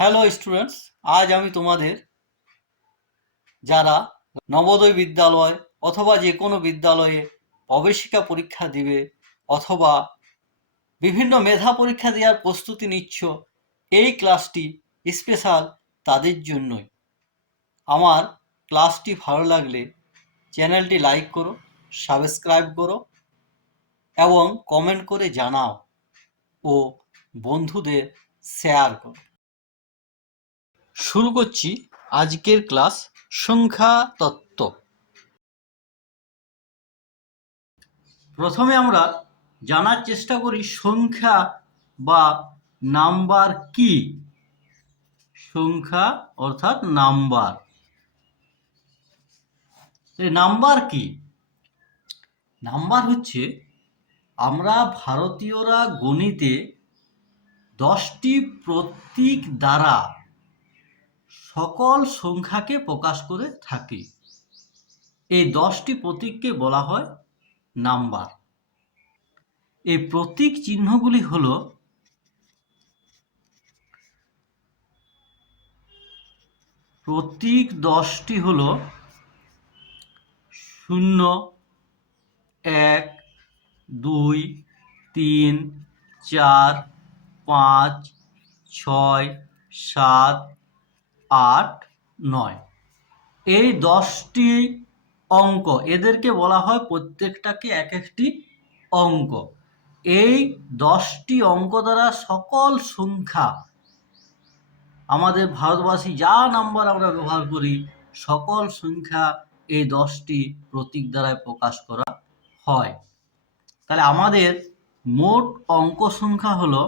Hello students, আজ আমি তোমাদের যারা নবোদয় বিদ্যালয় অথবা যে কোনো বিদ্যালয়ে প্রবেশিকা পরীক্ষা দিবে অথবা বিভিন্ন মেধা পরীক্ষা দেওয়ার প্রস্তুতি নিচ্ছ, এই ক্লাসটি স্পেশাল তাদের জন্যই। আমার ক্লাসটি ভালো লাগলে চ্যানেলটি লাইক করো, সাবস্ক্রাইব করো এবং কমেন্ট করে জানাও ও বন্ধুদের শেয়ার করো। শুরু করছি আজকের ক্লাস সংখ্যা তত্ত্ব। প্রথমে আমরা জানার চেষ্টা করি সংখ্যা বা নাম্বার কি। সংখ্যা অর্থাৎ নাম্বার। নাম্বার কি? নাম্বার হচ্ছে আমরা ভারতীয়রা গণিতে 10টি প্রতীক দ্বারা সকল সংখ্যাকে প্রকাশ করে থাকি। এই 10টি প্রতীককে বলা হয় নাম্বার। এই প্রতীক চিহ্নগুলি হলো প্রতীক 10টি হলো 0, 1, 2, 3, 4, 5, 6, 7, 8, 9। এই 10টি অঙ্ক, এদেরকে বলা হয় প্রত্যেকটাকে এক একটি অঙ্ক। এই 10টি অঙ্ক দ্বারা সকল সংখ্যা, আমাদের ভারতবাসী যা নাম্বার আমরা ব্যবহার করি, সকল সংখ্যা এই 10টি প্রতীক দ্বারা প্রকাশ করা হয়। তাহলে আমাদের মোট অঙ্ক সংখ্যা হলো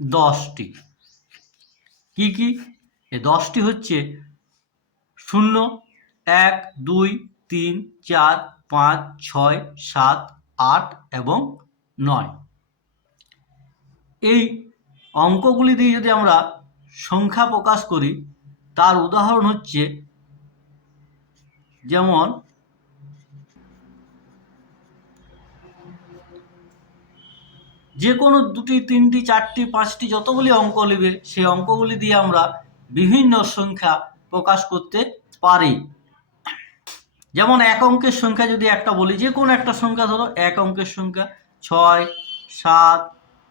10টি। কি কি? এই 10টি হচ্ছে 0, 1, 2, 3, 4, 5, 6, 7, 8 এবং 9। এই অঙ্কগুলি দিয়ে যদি আমরা সংখ্যা প্রকাশ করি, তার উদাহরণ হচ্ছে যেমন যে কোনো 2টি, 3টি, 4টি, 5টি যতগুলি অঙ্ক নেবে, সেই অঙ্কগুলি দিয়ে আমরা বিভিন্ন সংখ্যা প্রকাশ করতে পারি। যেমন এক অঙ্কের সংখ্যা যদি একটা বলি, যে কোনো একটা সংখ্যা ধরো, এক অঙ্কের সংখ্যা 6, 7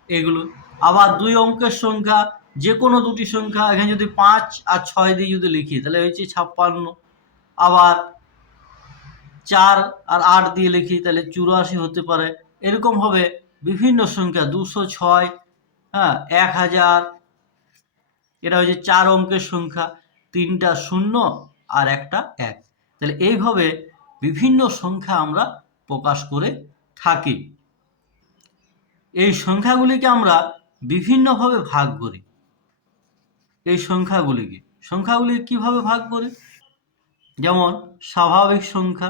এগুলো। আবার 2 অঙ্কের সংখ্যা যে কোনো 2টি সংখ্যা, এখানে যদি 5 আর 6 দিয়ে যদি লিখি তাহলে হচ্ছে 56। আবার 4 আর 8 দিয়ে লিখি তাহলে 84 হতে পারে। এরকম হবে বিভিন্ন সংখ্যা, 206, 1000। এটা হচ্ছে 4 অঙ্কের সংখ্যা, 3টা 0 আর একটা 1। তাহলে এইভাবে বিভিন্ন সংখ্যা আমরা প্রকাশ করে থাকি। এই সংখ্যাগুলিকে আমরা বিভিন্নভাবে ভাগ করি। এই সংখ্যাগুলি কিভাবে ভাগ করি? যেমন স্বাভাবিক সংখ্যা,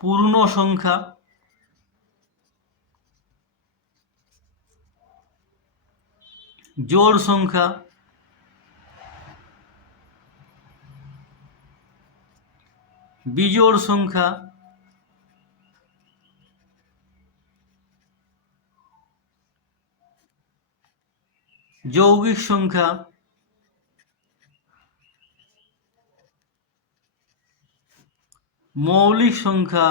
পূর্ণ সংখ্যা, জোড় সংখ্যা, বিজোড় সংখ্যা, যৌগিক সংখ্যা, মৌলিক সংখ্যা,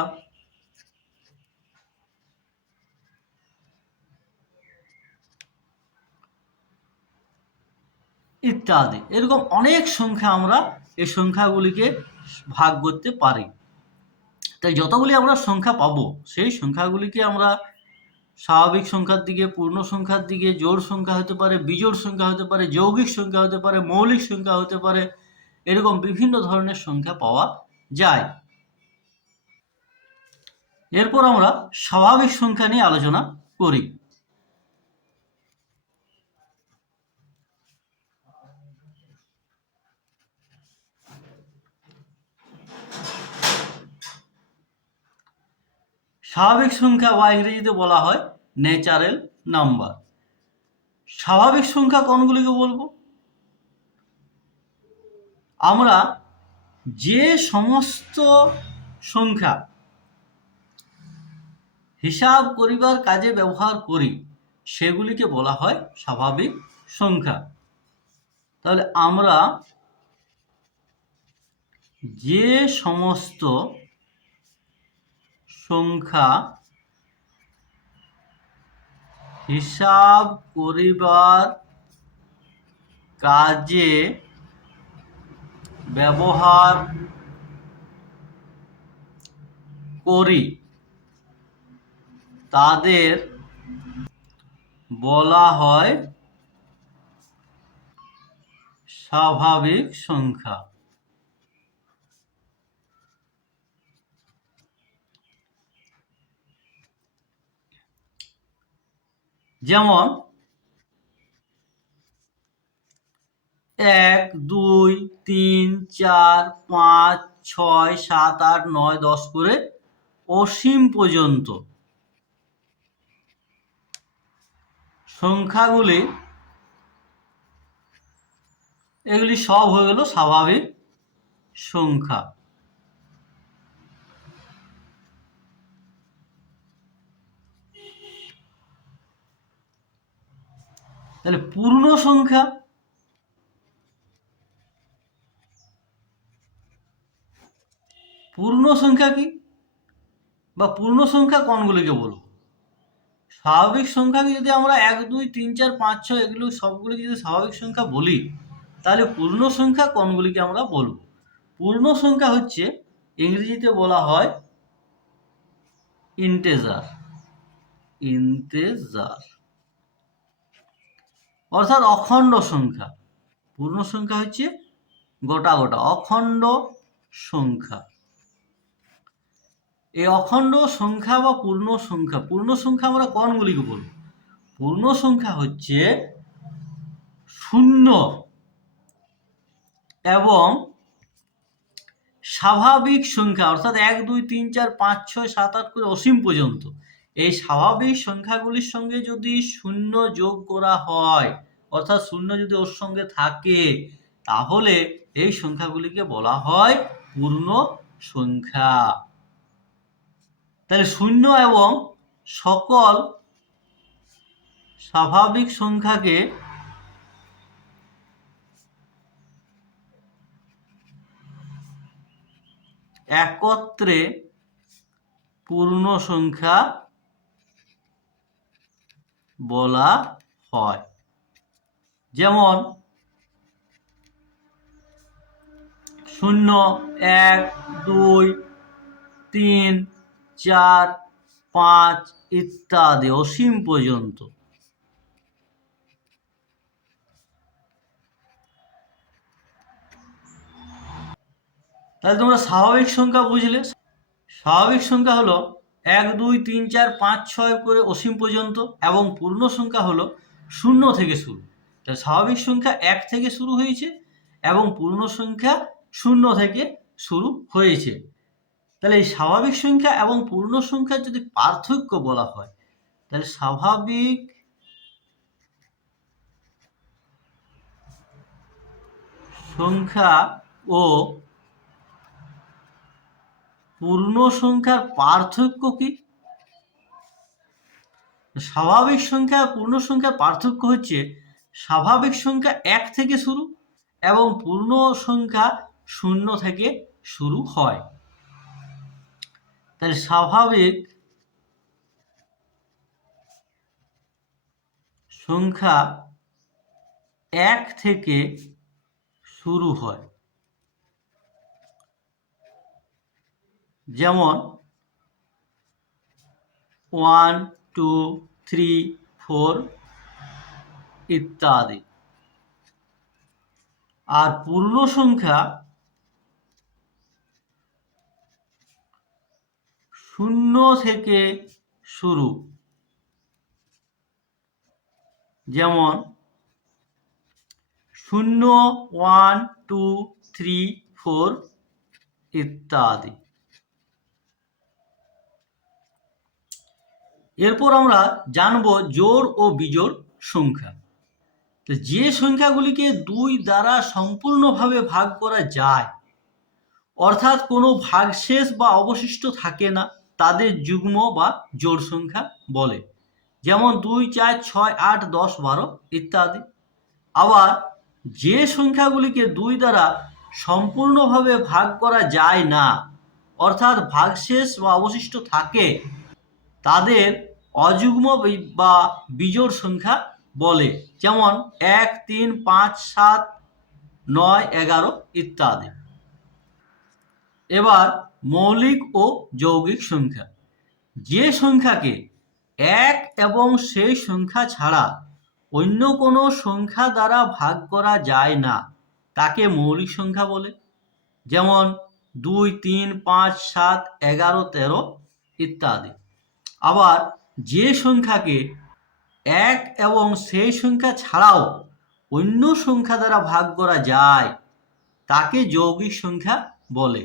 ইত্যাদি। এরকম অনেক সংখ্যা আমরা এই সংখ্যাগুলিকে ভাগ করতে পারি। তাই যতগুলি আমরা সংখ্যা পাবো, সেই সংখ্যাগুলিকে আমরা স্বাভাবিক সংখ্যার দিকে, পূর্ণ সংখ্যার দিকে, জোড় সংখ্যা হতে পারে, বিজোড় সংখ্যা হতে পারে, যৌগিক সংখ্যা হতে পারে, মৌলিক সংখ্যা হতে পারে, এরকম বিভিন্ন ধরনের সংখ্যা পাওয়া যায়। এরপর আমরা স্বাভাবিক সংখ্যা নিয়ে আলোচনা করি। স্বাভাবিক সংখ্যা বা ইংরেজিতে বলা হয় ন্যাচারাল নাম্বার। স্বাভাবিক সংখ্যা কোনগুলিকে বলবো? আমরা যে সমস্ত সংখ্যা হিসাব করিবার কাজে ব্যবহার করি সেগুলিকে বলা হয় স্বাভাবিক সংখ্যা। তাহলে আমরা যে সমস্ত সংখ্যা হিসাব করিবার কাজে ব্যবহার করি তাদের বলা হয় স্বাভাবিক সংখ্যা। যেমন 1, 2, 3, 4, 5, 6, 7, 8, 9, 10 করে অসীম পর্যন্ত সংখ্যাগুলি, এগুলি সব হয়ে গেল স্বাভাবিক সংখ্যা। তাহলে পূর্ণ সংখ্যা, পূর্ণ সংখ্যা কি বা পূর্ণ সংখ্যা কোনগুলিকে বলবো? স্বাভাবিক সংখ্যাকে যদি আমরা 1, 2, 3, 4, 5, 6 এগুলো সবগুলিকে যদি স্বাভাবিক সংখ্যা বলি, তাহলে পূর্ণ সংখ্যা কোনগুলিকে আমরা বলবো? পূর্ণ সংখ্যা হচ্ছে ইংরেজিতে বলা হয় ইন্টেজার, ইন্টেজার অর্থাৎ অখণ্ড সংখ্যা। পূর্ণ সংখ্যা হচ্ছে গোটা গোটা অখণ্ড সংখ্যা। এই অখণ্ড সংখ্যা বা পূর্ণ সংখ্যা, পূর্ণ সংখ্যা আমরা কোনগুলিকে বলবো? পূর্ণ সংখ্যা হচ্ছে 0 এবং স্বাভাবিক সংখ্যা অর্থাৎ 1, 2, 3, 4, 5, 6, 7, 8 করে অসীম পর্যন্ত এই স্বাভাবিক সংখ্যাগুলির সঙ্গে যদি 0 যোগ করা হয়, অর্থাৎ 0 যদি ওর সঙ্গে থাকে, তাহলে এই সংখ্যাগুলিকে বলা হয় পূর্ণ সংখ্যা। তাহলে 0 এবং সকল স্বাভাবিক সংখ্যাকে একত্রে পূর্ণ সংখ্যা বলা হয়। যেমন 0, 1, 2, 3, 4, 5 ইত্যাদি অসীম পর্যন্ত। তাহলে তোমরা স্বাভাবিক সংখ্যা বুঝলে। স্বাভাবিক সংখ্যা হলো 1, 2, 3, 4, 5, 6 করে অসীম পর্যন্ত এবং পূর্ণ সংখ্যা হলো 0 থেকে শুরু। তাহলে স্বাভাবিক সংখ্যা 1 থেকে শুরু হয়েছে এবং পূর্ণ সংখ্যা 0 থেকে শুরু হয়েছে। তাহলে এই স্বাভাবিক সংখ্যা এবং পূর্ণ সংখ্যার যদি পার্থক্য বলা হয়, তাহলে স্বাভাবিক সংখ্যা ও পূর্ণ সংখ্যার পার্থক্য কি? স্বাভাবিক সংখ্যা আর পূর্ণ সংখ্যার পার্থক্য হচ্ছে স্বাভাবিক সংখ্যা 1 থেকে শুরু এবং পূর্ণ সংখ্যা 0 থেকে শুরু হয়। তাহলে স্বাভাবিক সংখ্যা 1 থেকে শুরু হয়। যেমন 1, 2, 3, 4 ইত্যাদি। আর পূর্ণ সংখ্যা 0 থেকে শুরু। যেমন 0, 1, 2, 3, 4 ইত্যাদি। এরপর আমরা জানব জোড় ও বিজোড় সংখ্যা। তো যে সংখ্যাগুলিকে 2 দ্বারা সম্পূর্ণভাবে ভাগ করা যায় অর্থাৎ কোনো ভাগশেষ বা অবশিষ্ট থাকে না, তাদের যুগ্ম বা জোড় সংখ্যা বলে। যেমন 2, 4, 6, 8, 10, 12 ইত্যাদি। আবার যে সংখ্যাগুলিকে 2 দ্বারা সম্পূর্ণভাবে ভাগ করা যায় না, অর্থাৎ ভাগশেষ বা অবশিষ্ট থাকে, তাদের অযুগ্ম বা বিজোড় সংখ্যা বলে। যেমন 1, 3, 5, 7, 9, 11 ইত্যাদি। এবার মৌলিক ও যৌগিক সংখ্যা। যে সংখ্যাকে এক এবং সেই সংখ্যা ছাড়া অন্য কোনো সংখ্যা দ্বারা ভাগ করা যায় না, তাকে মৌলিক সংখ্যা বলে। যেমন 2, 3, 5, 7, 11, 13 ইত্যাদি। আবার যে সংখ্যাকে এক এবং সেই সংখ্যা ছাড়াও অন্য সংখ্যা দ্বারা ভাগ করা যায়, তাকে যৌগিক সংখ্যা বলে।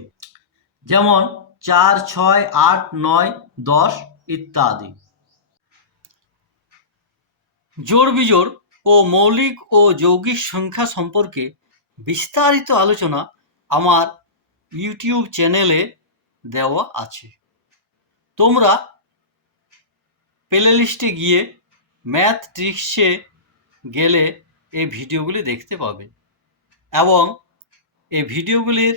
যেমন 4, 6, 8, 9, 10 ইত্যাদি। জোড় বিজোড় ও মৌলিক ও যৌগিক সংখ্যা সম্পর্কে বিস্তারিত আলোচনা আমার ইউটিউব চ্যানেলে দেওয়া আছে। তোমরা প্লেলিস্টে গিয়ে ম্যাথ ট্রিক্সে গেলে এই ভিডিওগুলি দেখতে পাবে এবং এই ভিডিওগুলির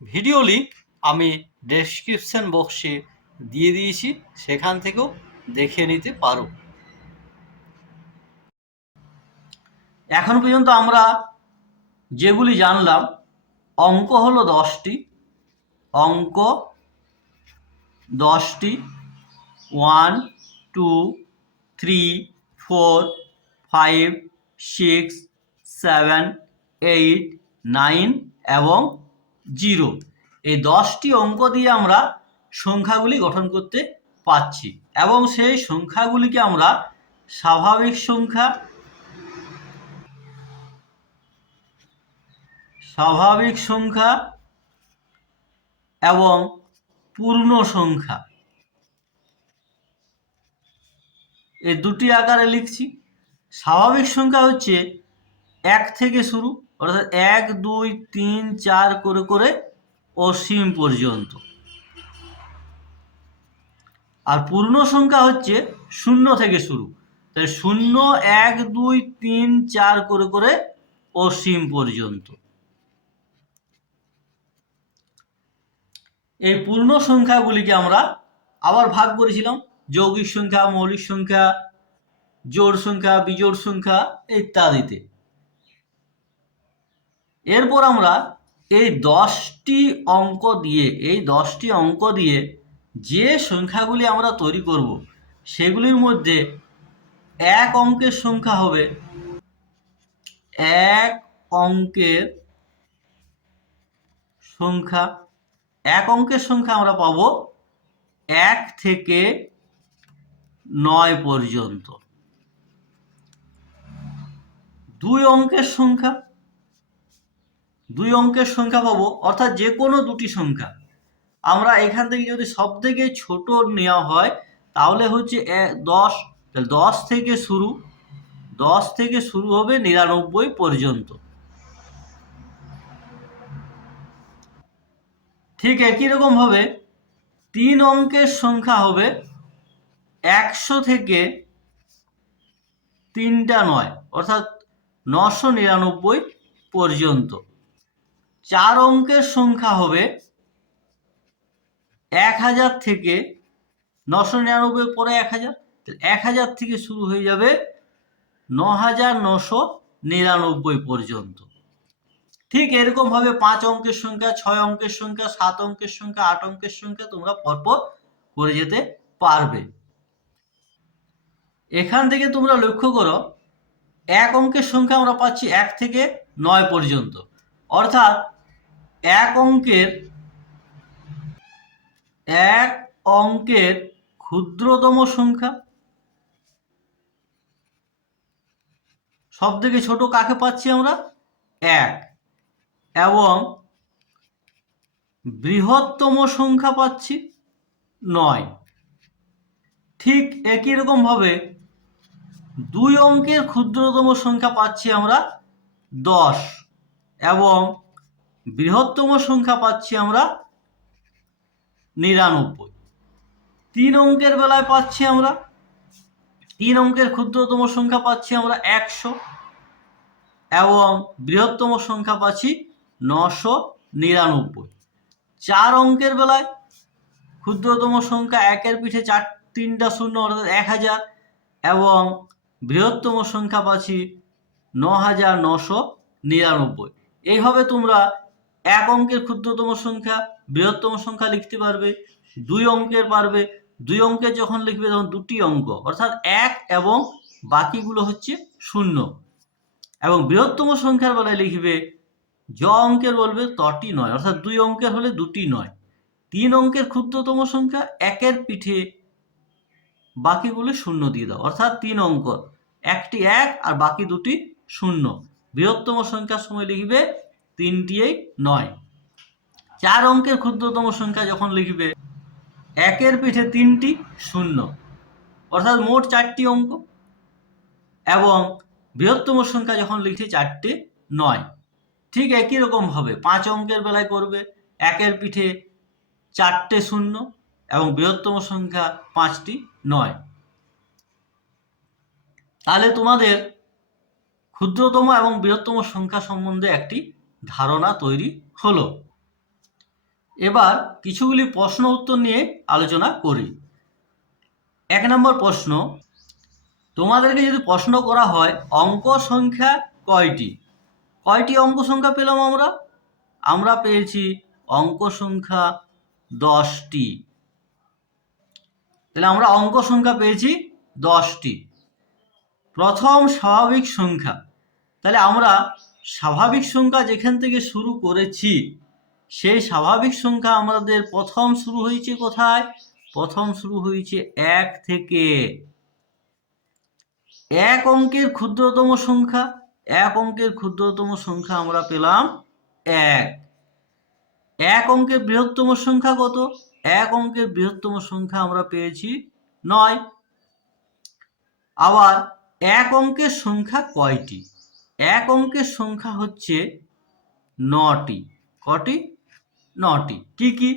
ভিডিও লিঙ্ক আমি ডেসক্রিপশন বক্সে দিয়ে দিয়েছি, সেখান থেকেও দেখে নিতে পারো। এখন পর্যন্ত আমরা যেগুলি জানলাম, অঙ্ক হলো 10টি। অঙ্ক 10টি, 1, 2, 3, 4, 5, 6, 7, 8, 9 এবং 0। এই 10টি অঙ্ক দিয়ে আমরা সংখ্যাগুলি গঠন করতে পারছি এবং সেই সংখ্যাগুলিকে আমরা স্বাভাবিক সংখ্যা, এবং পূর্ণ সংখ্যা এই দুটি আকারে লিখছি। স্বাভাবিক সংখ্যা হচ্ছে 1 থেকে শুরু, অর্থাৎ 1, 2, 3, 4 করে করে অসীম পর্যন্ত। আর পূর্ণ সংখ্যা হচ্ছে 0 থেকে শুরু, তাই 0, 1, 2, 3, 4 করে করে অসীম পর্যন্ত। এই পূর্ণ সংখ্যাগুলিকে আমরা আবার ভাগ করেছিলাম যৌগিক সংখ্যা, মৌলিক সংখ্যা, জোড় সংখ্যা, বিজোড় সংখ্যা ইত্যাদিতে। এরপর আমরা এই 10টি অঙ্ক দিয়ে যে সংখ্যাগুলি আমরা তৈরি করব, সেগুলির মধ্যে এক অঙ্কের সংখ্যা হবে, এক অঙ্কের সংখ্যা আমরা পাবো 1 থেকে 9 পর্যন্ত। 2 অঙ্কের সংখ্যা পাবো, অর্থাৎ যে কোনো দুটি সংখ্যা। আমরা এখান থেকে যদি সব থেকে ছোট নেওয়া হয় তাহলে হচ্ছে 10, 10 থেকে শুরু হবে 99 পর্যন্ত। ঠিক একই রকম ভাবে 3 অঙ্কের সংখ্যা হবে 100 থেকে 3টা 9, অর্থাৎ 999 পর্যন্ত। 4 অঙ্কের সংখ্যা হবে 1000 থেকে 999 পরে 1000, 1000 থেকে শুরু হয়ে যাবে 9999 পর্যন্ত। ঠিক এরকম ভাবে 5 অঙ্কের সংখ্যা, 6 অঙ্কের সংখ্যা, 7 অঙ্কের সংখ্যা, 8 অঙ্কের সংখ্যা তোমরা পরপর করে যেতে পারবে। এখান থেকে তোমরা লক্ষ্য করো, এক অঙ্কের সংখ্যা আমরা পাচ্ছি 1 থেকে 9 পর্যন্ত, অর্থাৎ এক অঙ্কের ক্ষুদ্রতম সংখ্যা, সব থেকে ছোট কাকে পাচ্ছি আমরা? 1। এবং বৃহত্তম সংখ্যা পাচ্ছি 9। ঠিক একই রকম ভাবে 2 অঙ্কের ক্ষুদ্রতম সংখ্যা পাচ্ছি আমরা 10 এবং বৃহত্তম সংখ্যা পাচ্ছি আমরা 99। 3 অঙ্কের বেলায় পাচ্ছি আমরা 3 অঙ্কের ক্ষুদ্রতম সংখ্যা পাচ্ছি আমরা 100 এবং বৃহত্তম সংখ্যা পাচ্ছি 999। 4 অঙ্কের বেলায় ক্ষুদ্রতম সংখ্যা 1-এর পিঠে 3টা শূন্য অর্থাৎ 1000 এবং বৃহত্তম সংখ্যা পাচ্ছি 9999। এইভাবে তোমরা 1 অঙ্কের ক্ষুদ্রতম সংখ্যা বৃহত্তম সংখ্যা লিখতে পারবে। 2 অঙ্কের পারবে, 2 অঙ্কের যখন লিখবে তখন দুটি অঙ্ক অর্থাৎ 1 এবং বাকিগুলো হচ্ছে 0 এবং বৃহত্তম সংখ্যার বেলায় লিখবে জ অঙ্কের বলবে তটি নয় অর্থাৎ 2 অঙ্কের হলে দুটি নয়। 3 অঙ্কের ক্ষুদ্রতম সংখ্যা 1-এর পিঠে বাকিগুলো 0 দিয়ে দাও অর্থাৎ 3 অঙ্ক, একটি 1 আর বাকি দুটি 0। বৃহত্তম সংখ্যার সময় লিখবে 3টি 9। 4 অঙ্কের ক্ষুদ্রতম সংখ্যা যখন লিখবে 1-এর পিঠে 3টি 0 অর্থাৎ মোট 4টি অঙ্ক এবং বৃহত্তম সংখ্যা যখন লিখছে 4টে 9। ঠিক একই রকম ভাবে 5 অঙ্কের বেলায় করবে 1-এর পিঠে 4টে 0 এবং বৃহত্তম সংখ্যা 5টি 9। তাহলে তোমাদের ক্ষুদ্রতম এবং বৃহত্তম সংখ্যা সম্বন্ধে একটি ধারণা তৈরি হলো। এবার কিছুগুলি প্রশ্ন উত্তর নিয়ে আলোচনা করি। 1 নম্বর প্রশ্ন, তোমাদেরকে যদি প্রশ্ন করা হয় অঙ্ক সংখ্যা কয়টি? কয়টি অঙ্ক সংখ্যা পেলাম আমরা পেয়েছি অঙ্ক সংখ্যা 10টি। তাহলে আমরা অঙ্ক সংখ্যা পেয়েছি 10টি। প্রথম স্বাভাবিক সংখ্যা, তাহলে আমরা স্বাভাবিক সংখ্যা যেখান থেকে শুরু করেছি সেই স্বাভাবিক সংখ্যা আমাদের প্রথম শুরু হয়েছে কোথায়? প্রথম শুরু হয়েছে 1 থেকে। 1 অঙ্কের ক্ষুদ্রতম সংখ্যা, 1 অঙ্কের ক্ষুদ্রতম সংখ্যা আমরা পেলাম 1। 1 অঙ্কের বৃহত্তম সংখ্যা কত? 1 অঙ্কের বৃহত্তম সংখ্যা আমরা পেয়েছি 9। আবার 1 অঙ্কের সংখ্যা কয়টি? 1 অঙ্কের সংখ্যা হচ্ছে 9টি। কটি? 9টি। কি কি?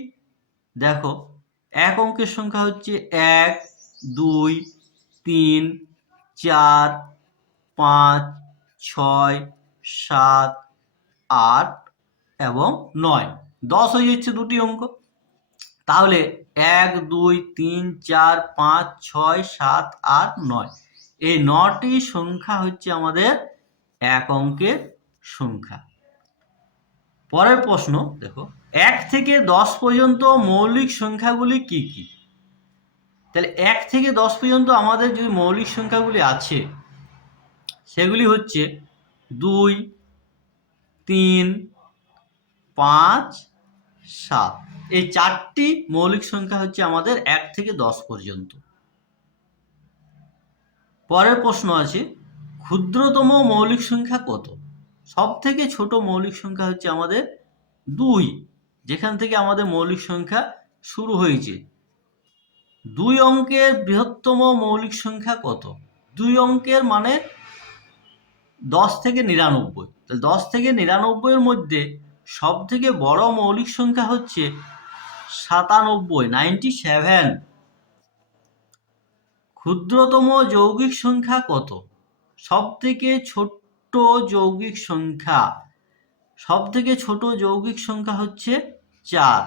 দেখো, 1 অঙ্কের সংখ্যা হচ্ছে 1, 2, 3, 4, 5, 6, 7, 8 এবং 9। 10 হয়ে যাচ্ছে দুটি অঙ্ক। তাহলে 1, 2, 3, 4, 5, 6, 7, 8, 9 এই 9টি সংখ্যা হচ্ছে আমাদের 1 অঙ্কের সংখ্যা। পরের প্রশ্ন দেখো, 1 থেকে 10 পর্যন্ত মৌলিক সংখ্যাগুলি কি কি? তাহলে 1 থেকে 10 পর্যন্ত আমাদের যে মৌলিক সংখ্যাগুলি আছে সেগুলি হচ্ছে 2, 3, 5, 7। এই 4টি মৌলিক সংখ্যা হচ্ছে আমাদের 1 থেকে 10 পর্যন্ত। পরের প্রশ্ন আছে, ক্ষুদ্রতম মৌলিক সংখ্যা কত? সব থেকে ছোট মৌলিক সংখ্যা হচ্ছে আমাদের 2, যেখান থেকে আমাদের মৌলিক সংখ্যা শুরু হয়েছে। 2 অঙ্কের বৃহত্তম মৌলিক সংখ্যা কত? 2 অঙ্কের মানে 10 থেকে 99। তাহলে 10 থেকে 99 এর মধ্যে সব থেকে বড় মৌলিক সংখ্যা হচ্ছে 97। ক্ষুদ্রতম যৌগিক সংখ্যা কত? সব থেকে ছোট্ট যৌগিক সংখ্যা, সব থেকে ছোট যৌগিক সংখ্যা হচ্ছে 4।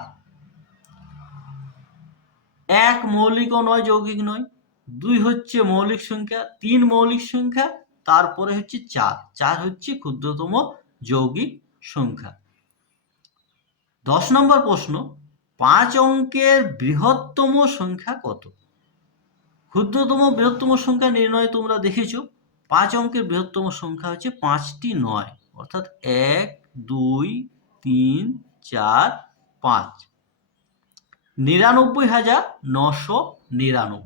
1 মৌলিক ও নয়, যৌগিক নয়। 2 হচ্ছে মৌলিক সংখ্যা, 3 মৌলিক সংখ্যা, তারপরে হচ্ছে 4। 4 হচ্ছে ক্ষুদ্রতম যৌগিক সংখ্যা। 10 নম্বর প্রশ্ন, 5 অঙ্কের বৃহত্তম সংখ্যা কত? ক্ষুদ্রতম বৃহত্তম সংখ্যা নির্ণয় তোমরা দেখেছো। 5 অঙ্কের বৃহত্তম সংখ্যা হচ্ছে 5টি 9 অর্থাৎ 1, 2, 3, 4, 5। 99,999।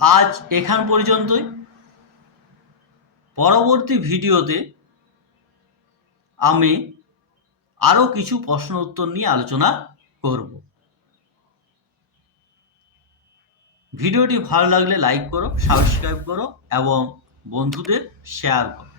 আজ এখান পর্যন্তই। পরবর্তী ভিডিওতে আমি আরও কিছু প্রশ্ন উত্তর নিয়ে আলোচনা করব। ভিডিওটি ভালো লাগলে লাইক করো, সাবস্ক্রাইব করো এবং বন্ধুদের শেয়ার করো।